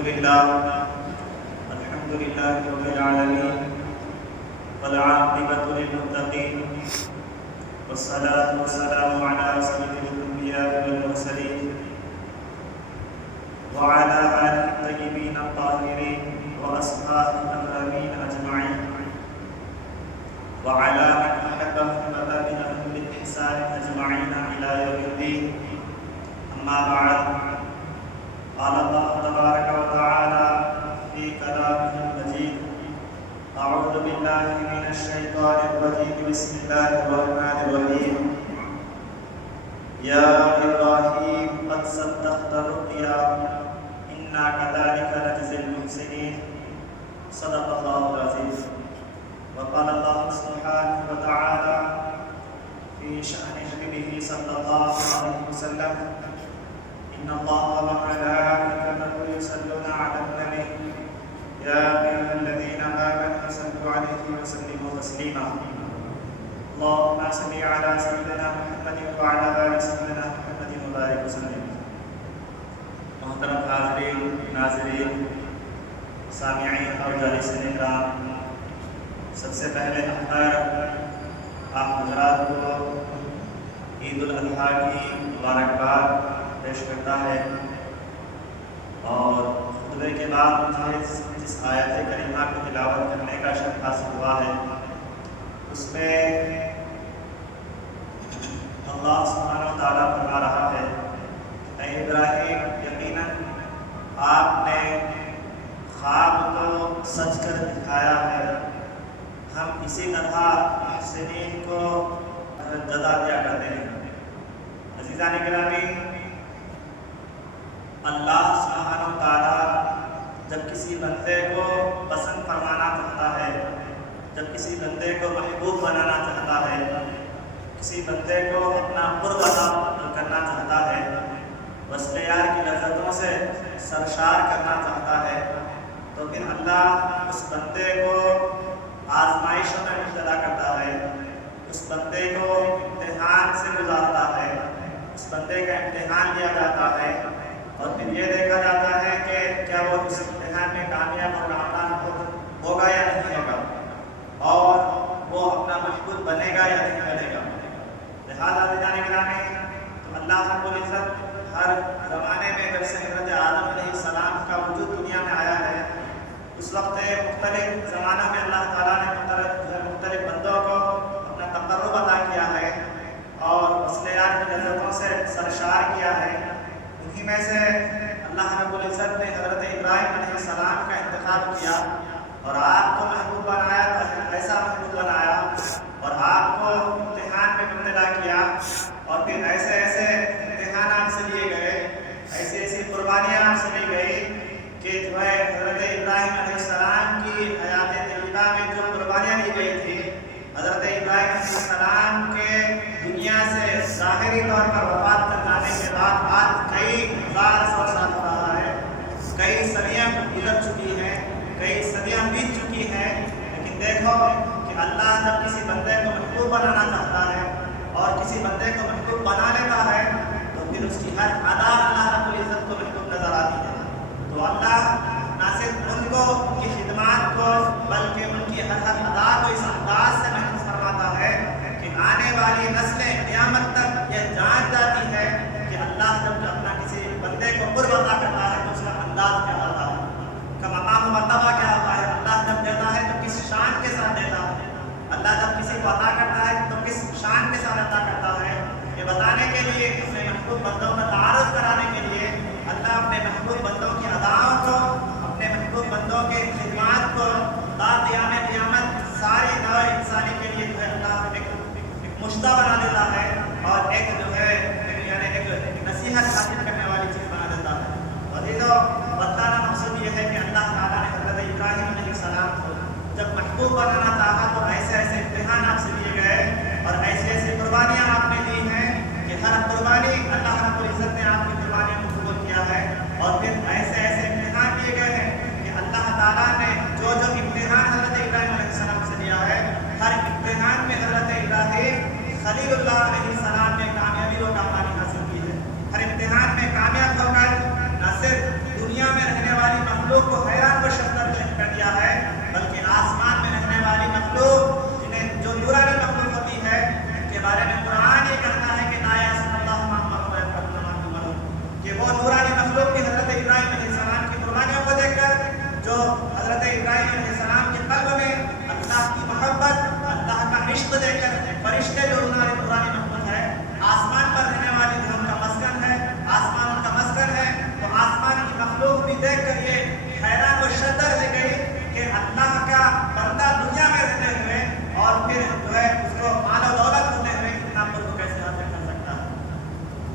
الحمد لله رب العالمين والعاقبة للمتقين والصلاة والسلام على سيد الأنبياء والمرسلين وعلى آله الطيبين الطاهرين وأصحابه الأكرمين أجمعين وعلى من أحبهم وتابعهم بإحسان أجمعين إلى يوم الدين. أما بعد، قال الله تبارك وتعالى في كلامه المجيد: أعوذ بالله من الشيطان الرجيم، بسم الله الرحمن الرحيم. يا إبراهيم قد صدقت الرؤيا إنا كذلك نجزي المحسنين. صدق الله العظيم. وقال الله سبحانه وتعالى في شأن حبيبه صلى الله عليه وسلم: إن الله وملائكته يصلون على النبي يا أيها الذين آمنوا صلوا عليه وسلموا تسليما. اللهم صل على سيدنا محمد وعلى آل سيدنا محمد وبارك وسلم. محترم حاضرین، ناظرین، سامعین اور جالسین کرام، سب سے پہلے آپ حضرات کو عید الاضحیٰ کی مبارکباد پیش کرتا ہے، اور خطبے کے بعد مجھے جس آیت کریمہ کو تلاوت کرنے کا شرف حاصل ہوا ہے، اس میں اللہ سبحانہ و تعالیٰ فرما رہا ہے: اے ابراہیم، یقیناً آپ نے خواب کو سچ کر دکھایا ہے، ہم اسی طرح محسنین کو جزا دیا کرتے ہیں۔ عزیزان گرامی، اللہ سبحانہ و تعالیٰ جب کسی بندے کو پسند فرمانا چاہتا ہے، جب کسی بندے کو محبوب بنانا چاہتا ہے، کسی بندے کو اپنا قرب عطا کرنا چاہتا ہے، وصل یار کی لذتوں سے سرشار کرنا چاہتا ہے، تو پھر اللہ اس بندے کو آزمائشوں میں مبتلا کرتا ہے، اس بندے کو امتحان سے گزارتا ہے، اس بندے کا امتحان لیا جاتا ہے، اور پھر یہ دیکھا جاتا ہے کہ کیا وہ اس امتحان میں کامیاب اور کامران ہوگا یا نہیں ہوگا، اور وہ اپنا محبوب بنے گا یا نہیں بنے گا۔ لہٰذا عزیزان گرامی، تو اللہ رب العزت ہر زمانے میں جب سے حضرت آدم علیہ السلام کا وجود دنیا میں آیا ہے، اس وقت مختلف زمانوں میں اللہ تعالیٰ نے مختلف بندوں کو اپنا تقرب عطا کیا ہے اور وصل یار کی لذتوں سے سرشار کیا ہے۔ انہی میں سے اللہ رب العزت نے حضرت ابراہیم علیہ السلام کا انتخاب کیا اور آپ کو محبوب بنایا، ایسا محبوب بنایا، اور آپ کو امتحان میں مبتلا کیا، اور پھر ایسے ایسے امتحان آپ سے لیے گئے، ایسی ایسی قربانیاں آپ سے لی گئی کہ جو ہے حضرت ابراہیم علیہ السلام کی حیات طیبہ میں جو قربانیاں لی گئی تھی، حضرت ابراہیم علیہ السلام کے دنیا سے ظاہری طور پر وفات کر جانے کے بعد آج کئی ہزار سو سال ہو رہا ہے، کئی صدیاں گزر چکی ہیں، کئی صدیاں بیت چکی ہیں، لیکن دیکھو کہ اللہ جب کسی بندے کو محبوب بنانا چاہتا ہے اور کسی بندے کو محبوب بنا لیتا ہے، تو پھر اس کی ہر ادا اللہ رب العزت کو محبوب نظر آتی ہے۔ تو اللہ نہ صرف ان کو ان کی خدمات کو بلکہ ان کی ہر ادا کو اس انداز سے محفوظ فرماتا ہے کہ آنے والی نسلیں قیامت تک یہ جان جاتی ہے کہ اللہ جب اپنا کسی بندے کو قرب عطا کرتا ہے تو اس کا انداز کیا ہوتا ہے، اس کا مقام و مرتبہ کیا ہوتا ہے، اللہ جب دیتا ہے تو کس شان کے ساتھ دیتا ہے، اللہ جب کسی کو عطا کرتا ہے تو کس شان کے ساتھ عطا کرتا ہے، یہ بتانے کے لیے، اپنے محبوب بندوں کا تعارف کرانے کے لیے اللہ اپنے محبوب بندوں کی اداؤں کو، اپنے محبوب بندوں کے خدمات کو تا قیام قیامت ساری نوع انسانی کے لیے جو ہے اللہ ایک مشتہ بنا دیتا ہے، اور ایک جو ہے یعنی ایک نصیحت حاصل کرنے والی چیز بنا دیتا ہے۔ عزیزو، بتانا مقصد یہ ہے کہ اللہ تعالیٰ نے حضرت ابراہیم علیہ السلام کو جب محبوب بنانا چاہا تو ایسے ایسے امتحان آپ سے لیے گئے اور ایسی ایسی قربانیاں آپ نے دی ہیں کہ ہر قربانی اللہ رب العزت نے آپ کی قربانیوں کو قبول کیا ہے، اور پھر ایسے ایسے امتحان لیے گئے ہیں کہ اللہ تعالیٰ نے جو جو امتحان حضرت ابراہیم علیہ السلام سے لیا ہے، ہر امتحان میں حضرت ابراہیم خلیل اللہ علیہ السلام نے کامیابی و کامرانی حاصل کی ہے۔ ہر امتحان میں کامیاب ہو کر نہ صرف دنیا میں رہنے والی دیکھ کر یہ حیران و شدر رہ گئی کہ اللہ کا بندہ دنیا میں رہتے ہوئے اور پھر جو ہے اس کو مال و دولت ہوتے ہوئے اتنا پر کیسے حاصل کر سکتا ہے؟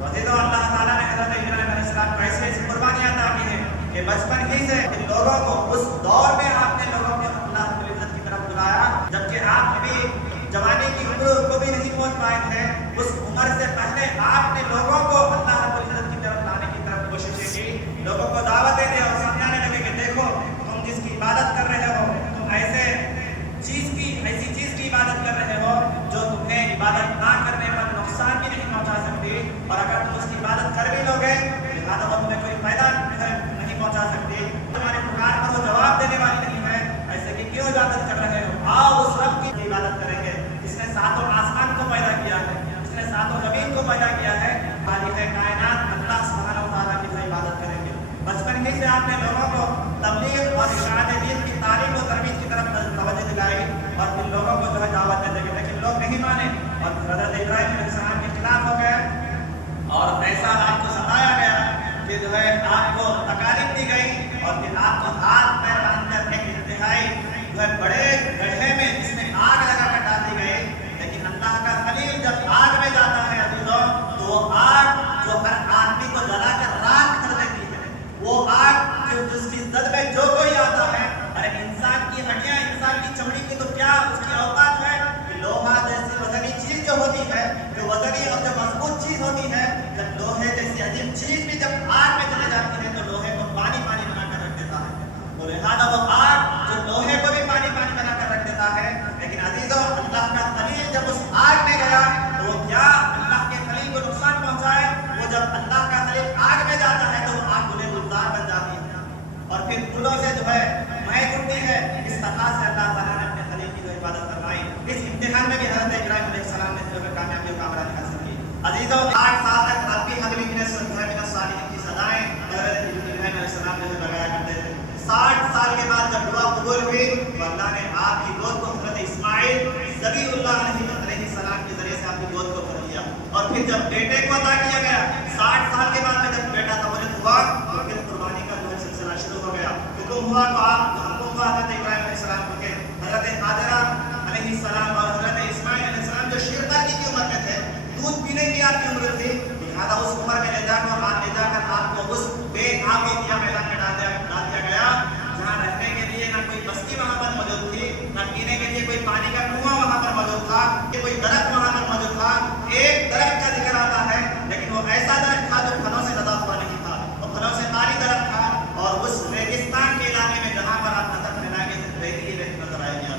وزیدوں اللہ تعالیٰ نے حضرت ابراہیم علیہ السلام کو ایسی ایسی قربانیاں عطا کی ہیں کہ بچپن ہی سے لوگوں کو اس دور میں آپ نے لوگوں کو اللہ رب العزت کی طرف بلایا جبکہ آپ بھی جوانی کی عمر کو بھی نہیں پہنچ پائے تھے. اس عمر سے پہلے آپ نے لوگوں کو اللہ رب العزت کی طرف لانے کی طرف کوششیں کی, لوگوں کو دعوتیں دی اور سمجھانے لگے کہ دیکھو تم جس کی عبادت کر رہے ہو تم ایسی چیز کی عبادت کر رہے ہو جو تمہیں عبادت نہ کرنے پر نقصان بھی نہیں پہنچا سکتی, اور اگر تم اس کی عبادت کر بھی لوگے لہٰذا وہ تمہیں کوئی فائدہ نہیں پہنچا سکتی, تمہاری پکار پر وہ جواب دینے والی نہیں ہے, ایسے کہ کیوں عبادت کر رہے ہو, آؤ اس رب کی عبادت کریں گے جس نے ساتوں آسمان کو پیدا کیا ہے, جس نے ساتوں زمین کو پیدا کیا ہے, خالق کائنات اللہ سبحانہ و تعالیٰ کی عبادت کریں گے. بچپن ہی سے آپ نے لوگوں کو تبلیغ اور اشاعت دین کی تعلیم و ترویج کی طرف توجہ دلائی اور پھر لوگوں کو جو ہے دعوت دیتے گئے, لیکن لوگ نہیں مانے اور حضرت ابراہیم علیہ السلام کے خلاف ہو گئے اور ایسا آپ کو ستایا گیا کہ جو ہے آپ کو تکالیف دی گئی اور پھر آپ کو ہاتھ پیر باندھ کر ایک انتہائی جو ہے بڑے گڑھے میں جس میں آگ لگا کر ڈال دی گئی. لیکن اللہ کا خلیل جب آگ میں جاتا ہے عزیزوں تو وہ آگ جو ہر آدمی کو جلا کر راکھ کر دیتی ہے, وہ آگ جس کی زد میں جو کوئی آتا ہے, ارے انسان کی ہڈیاں انسان کی چمڑی کی تو کیا اس کی اوقات ہے کہ لوہا جیسی وزنی چیز جو ہوتی ہے, جو وزنی اور جو مضبوط چیز ہوتی ہے, جب لوہے جیسی عظیم چیز بھی جب آگ میں چلے جاتی ہے تو لوہے کو پانی بنا کر رکھ دیتا ہے, تو لہٰذا وہ آگ جو لوہے کو بھی پانی بنا کر رکھ دیتا ہے. لیکن عزیزوں اللہ کا خلیل جب اس آگ میں گیا تو وہ کیا اللہ کے خلیل کو نقصان پہنچائے, وہ جب اللہ کا خلیل آگ میں جاتا ہے تو وہ آگ گلے گلزار بن جاتی ہے اور پھر پھولوں سے جو ہے مہک اٹھتی ہے. اس طرح سے اللہ تعالیٰ نے اپنے خلیل کی جو عبادت کروائی. اس امتحان میں بھی حضرت ابراہیم علیہ السلام نے جو ہے کامیابی و کامرانی حاصل کی. عزیزوں 8 سال تک ربی حبلی من الصالحین کی سزائیں حضرت ابراہیم علیہ السلام نے لگایا کرتے تھے. 60 سال کے بعد جب دعا قبول ہوئی تو اللہ نے آپ کی گود کو حضرت اسماعیل ذبیح اللہ علیہ السلام کے ذریعے سے آپ کی گود کو بھر لیا, اور پھر جب بیٹے کو عطا کیا گیا 60 سال کے بعد میں جب بیٹا تولد ہوا تو پھر قربانی کا جو ہے سلسلہ شروع ہو گیا. حکم ہوا تو حکم ہوا حضرت ابراہیم علیہ السلام کو کہ حضرت حاجرہ علیہ السلام اور حضرت اسماعیل علیہ السلام جو شیرداری کی عمر میں تھے, دودھ پینے کی آپ کی عمر تھی, لہٰذا اس عمر میں لے جا کر آپ کو اس بے آب دیا میدان میں ڈال دیا گیا جہاں رہنے کے لیے نہ کوئی بستی وہاں پر موجود تھی, نہ پینے کے لیے کوئی پانی کا کنواں وہاں پر موجود تھا, کہ کوئی درخت وہاں پر موجود تھا. ایک درخت کا ذکر آتا ہے لیکن وہ ایسا درخت تھا جو پھلوں سے لدا ہوا نہیں تھا, وہ پھلوں سے خالی درخت تھا, اور اس ریگستان کے علاقے میں جہاں پر آپ نظر پھیلائیں گے ریتی ریت نظر آئے گی.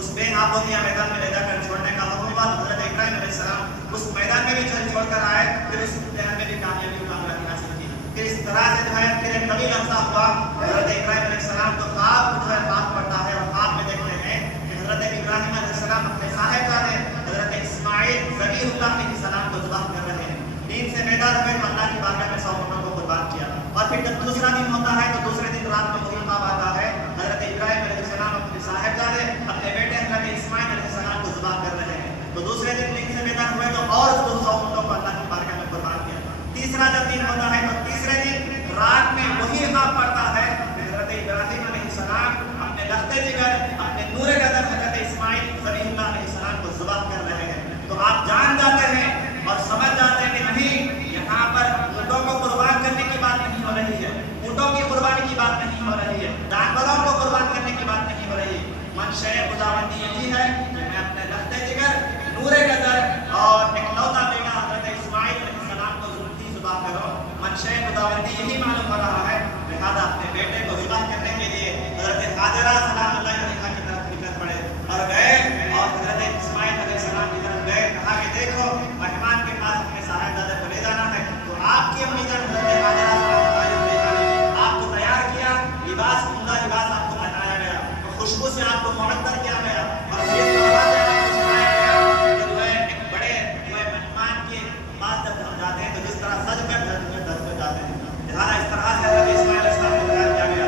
اس بے آب و دیا میدان میں لے جا کر چھوڑنے کا حکم ہوا. حضرت ابراہیم علیہ السلام اس میدان میں بھی چھوڑ کر آئے, پھر اس امتحان میں بھی کامیابی و کامرانی حاصل کی. پھر اس طرح سے جو ہے پھر ایک طویل عرصہ ہوا. حضرت ابراہیم علیہ السلام کو خواب جو ہے خواب پڑتا ہے اور خواب میں دیکھتے ہیں کہ حضرت ابراہیم علیہ السلام اپنے صاحبزادے حضرت اسماعیل ذبیح اللہ علیہ السلام کو ذبح کر رہے ہیں. نیند سے بیدار ہوئے تو اللہ کی بارگاہ میں 100 اونٹوں کو قربان کیا, اور پھر جب دوسرا دن ہوتا ہے تو دوسرے دن رات میں وہی خواب آتا ہے, حضرت ابراہیم علیہ السلام اپنے صاحبزادے اپنے بیٹے حضرت اسماعیل علیہ السلام کو ذبح کر رہے ہیں. تو دوسرے دن نیند سے بیدار ہوئے تو اور 200 اونٹوں کو اللہ کی بارگاہ میں قربان کیا. تیسرا جب دن ہوتا ہے تو تیسرے دن رات میں وہی خواب پڑتا ہے کہ حضرت ابراہیم علیہ السلام اپنے لختے جگر اپنے نور قدر حضرت اسماعیل ذبیح اللہ علیہ السلام کو ذبح کر رہے ہیں. تو آپ جان جاتے ہیں اور سمجھ جاتے ہیں کہ نہیں, یہاں پر اونٹوں کو قربان کرنے کی بات نہیں ہو رہی ہے, اونٹوں کی قربانی کی بات نہیں ہو رہی ہے, جانوروں کو قربان کرنے کی بات نہیں ہو رہی. منشأ خداوندی یہی ہے کہ میں اپنے لختے جگر نور قدر اور اکلوتا بیٹا حضرت اسماعیل علیہ السلام کو ذبح کرو. منشأ خداوندی یہی معلوم ہو رہا ہے, لہٰذا اپنے بیٹے کو ذبح کرنے کے لیے حضرت حاجرہ سلام اللہ علیہا کی طرف نکل پڑے اور گئے اور حضرت اسماعیل علیہ السلام کی طرف گئے. کہا کہ دیکھو مہمان کے پاس اپنے صاحبزادے کو لے جانا ہے. تو آپ کی امی جان حضرت حاجرہ سلام اللہ علیہا نے آپ کو تیار کیا, لباس عمدہ لباس آپ کو پہنایا گیا, خوشبو سے آپ کو معطر کیا گیا, اور یہ طرح سے آپ کو سنایا گیا کہ جو ہے ایک بڑے جو ہے مہمان کے پاس جب ہم جاتے ہیں تو جس طرح سج کر دس کر جاتے ہیں, لہٰذا اس طرح سے حضرت اسماعیل علیہ السلام کو تیار کیا گیا.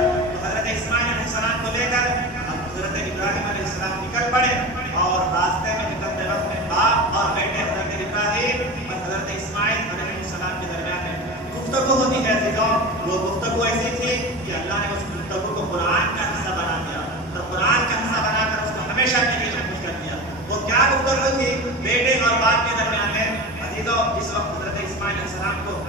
اللہ نے اس گفتگو کو قرآن کا حصہ بنا دیا، تو قرآن کا حصہ بنا کر اس کو ہمیشہ کے لیے محفوظ کر دیا۔ وہ کیا گفتگو تھی بیٹے اور باپ کے درمیان میں؟ عزیزو، جس وقت حضرت اسماعیل علیہ السلام کو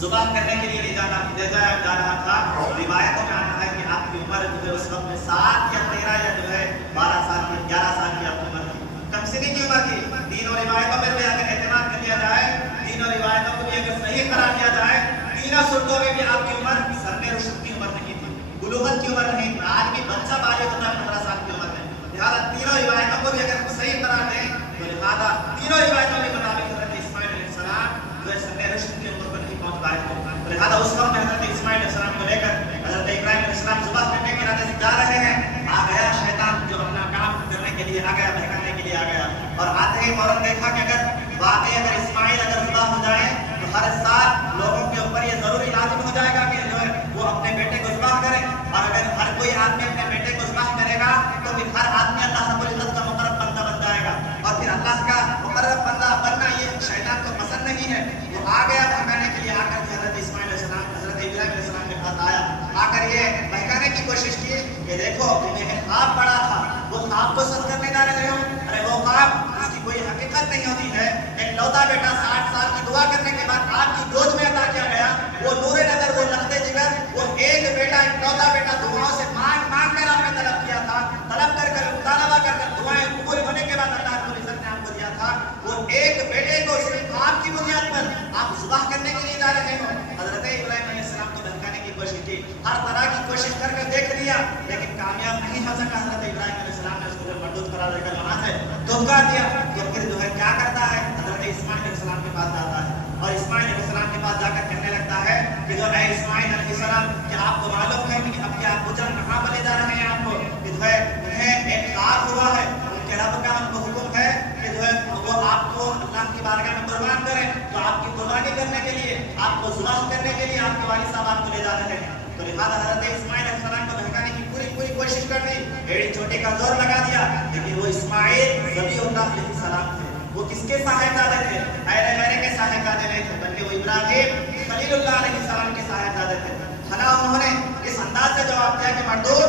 ذبح کرنے کے لیے لے جایا جا رہا تھا، روایتوں میں آتا ہے کہ آپ کی عمر جو ہے اس وقت میں 7 یا 13 یا جو ہے 12 سال کی 11 سال کی آپ کی عمر تھی، کم سنی کی عمر تھی۔ تینوں روایتوں میں بھی اگر اعتماد کر لیا جائے، تینوں روایتوں کو بھی اگر صحیح قرار دیا جائے، تینوں صورتوں میں بھی آپ کی عمر سن رشد کی عمر نہیں تھی، بلوغت کی عمر نہیں تھی، آج بھی بچہ بالغ ہوتا ہے 15 سال کی عمر میں۔ لہٰذا تینوں روایتوں کو بھی اگر صحیح قرار دیں تو لہٰذا تینوں روایتوں کے مطابق حضرت اسماعیل علیہ السلام جو ہے سن رشد کی عمر پر نہیں پہنچ پائے تھے۔ لہٰذا اس وقت میں حضرت اسماعیل علیہ السلام کو لے کر حضرت ابراہیم علیہ السلام ذبح کرنے کے ارادے سے جا رہے ہیں، آ گیا شیطان جو اپنا کام کرنے کے لیے آ گیا، بہکانے کے لیے آ گیا، اور آتے ہی فوراً دیکھا کہ اگر اسماعیل ذبح ہو جائے تو ہر سال لوگوں کے اوپر یہ ضروری لازم ہو جائے گا کہ جو ہے وہ اپنے بیٹے کو ذبح کرے، اور اگر ہر کوئی آدمی اپنے بیٹے کو ذبح کرے گا تو پھر ہر آدمی اللہ رب العزت کا مقرب بندہ بن جائے گا، اور پھر اللہ کا مقرب بندہ بننا یہ شیطان کو پسند نہیں ہے۔ وہ آ گیا بہکانے کے لیے، آ کر حضرت اسماعیل علیہ السلام حضرت ابراہیم علیہ السلام کے پاس آیا، آ کر یہ بہکانے کی کوشش کی کہ دیکھو تمہیں ایک خواب پڑا تھا، وہ خواب کو سچ کرنے جا رہے ہو؟ ارے وہ خواب اس کی کوئی حقیقت نہیں ہوتی ہے، ایک لوتا بیٹا 60 سال کی دعا کرنے کے بعد آپ کی گود میں عطا کیا گیا، وہ نور نظر، وہ لخت جگر، وہ ایک بیٹا، ایک لوتا بیٹا دعاؤں سے مانگ مانگ کر آپ نے طلب کیا تھا، طلب کر کر مطالبہ کر کر دعائیں قبول ہونے کے بعد اللہ رب العزت نے آپ کو دیا تھا، وہ ایک بیٹے کو صرف آپ کی بنیاد پر آپ ذبح کرنے کے لیے جا رہے ہو۔ حضرت ابراہیم علیہ السلام کو بہکانے کی کوشش کی، ہر طرح کی کوشش کر کے دیکھ لیا لیکن کامیاب نہیں ہو سکا۔ حضرت ابراہیم علیہ السلام نے اس کو مردود قرار دے کر وہاں سے دھمکا دیا، تو پھر جو ہے کیا کرتا ہے، حضرت اسماعیل علیہ السلام کے پاس جاتا ہے، اور اسماعیل علیہ السلام کے پاس جا کر کہنے لگتا ہے کہ جو اے اسماعیل علیہ السلام، کیا آپ کو معلوم ہے کہ اب کیا بجر کہاں پر لے جا رہے ہیں آپ کو، کہ جو ہے انہیں ایک خواب ہوا ہے، ان کے رب کا ان کو حکم ہے کہ جو ہے وہ آپ کو اللہ کی بارگاہ میں قربان کریں، تو آپ کی قربانی کرنے کے لیے، آپ کو ذبح کرنے کے لیے آپ کے والد صاحب آپ کو لے جا رہے ہیں۔ تو لہٰذا حضرت اسماعیل علیہ السلام کو بہکانے کی پوری کوشش کر دی، ایڑی چوٹی کا زور لگا دیا، لیکن وہ اسماعیل ذبیح اللہ علیہ السلام تھے، وہ کس کے صاحبزادے تھے؟ غیر کے صاحبزادے نہیں تھے، بلکہ وہ ابراہیم خلیل اللہ علیہ السلام کے صاحبزادے تھے۔ بھلا انہوں نے اس انداز سے جواب دیا کہ مردود